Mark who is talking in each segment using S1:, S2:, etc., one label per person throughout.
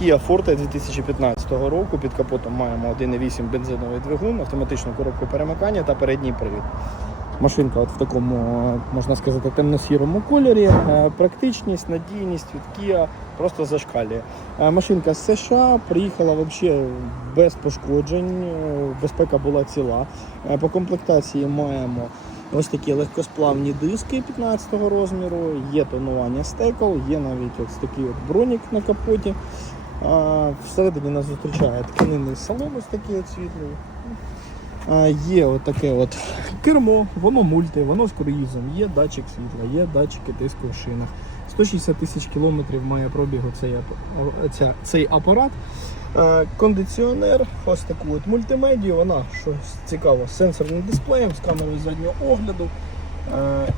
S1: Kia Forte 2015 року. Під капотом маємо 1,8 бензиновий двигун, автоматичну коробку перемикання та передній привід. Машинка от в такому, можна сказати, темно-сірому кольорі. Е, Практичність, надійність від Kia просто зашкалює. Е, Машинка з США приїхала взагалі без пошкоджень, е, безпека була ціла. По комплектації маємо ось такі легкосплавні диски 15 розміру, є тонування стекол, є навіть ось такий от бронік на капоті. А, Всередині нас зустрічає тканинний салон, ось такий от. А, Є отаке от кермо, воно мульти, воно з круїзом, є датчик світла, є датчики тиску в шинах. 160 тисяч кілометрів має пробігу цей, ця, цей апарат. Кондиціонер, ось таку от мультимедію, вона що цікаво, з сенсорним дисплеєм, з камерою заднього огляду.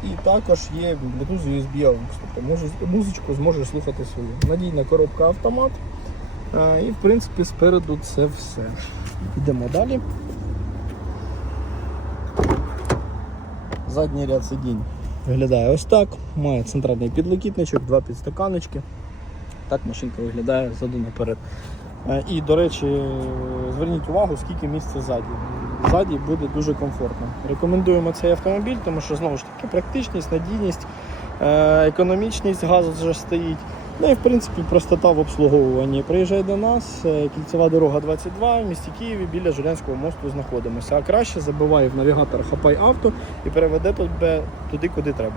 S1: І також є Bluetooth USB AUX, тобто музичку зможеш слухати свою. Надійна коробка автомат. І в принципі спереду це все. Йдемо далі. Задній ряд сидінь виглядає ось так. Має центральний підлокітничок, два підстаканочки. Так машинка виглядає ззаду наперед. І, до речі, зверніть увагу, скільки місця ззаді. Ззаді буде дуже комфортно. Рекомендуємо цей автомобіль, тому що знову ж таки практичність, надійність, е, економічність газу вже стоїть. Ну і в принципі простота в обслуговуванні. Приїжджай до нас, е, кільцева дорога 22 в місті Києві біля Жулянського мосту знаходимося. А краще забивай в навігатор Хапай авто і переведе тебе туди, куди треба.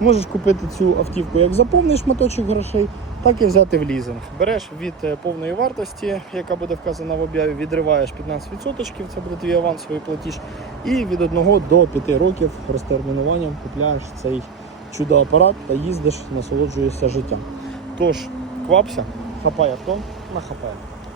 S1: Можеш купити цю автівку як за повний шматочок грошей, так і взяти в лізинг. Береш від е, повної вартості, яка буде вказана в об'яві, відриваєш 15%, це буде твій авансовий платіж, і від 1 до 5 років розтермінуванням купляєш цей чудо-апарат та їздиш, насолоджуєшся життям. Тож, квапся, хапай авто, нахапай.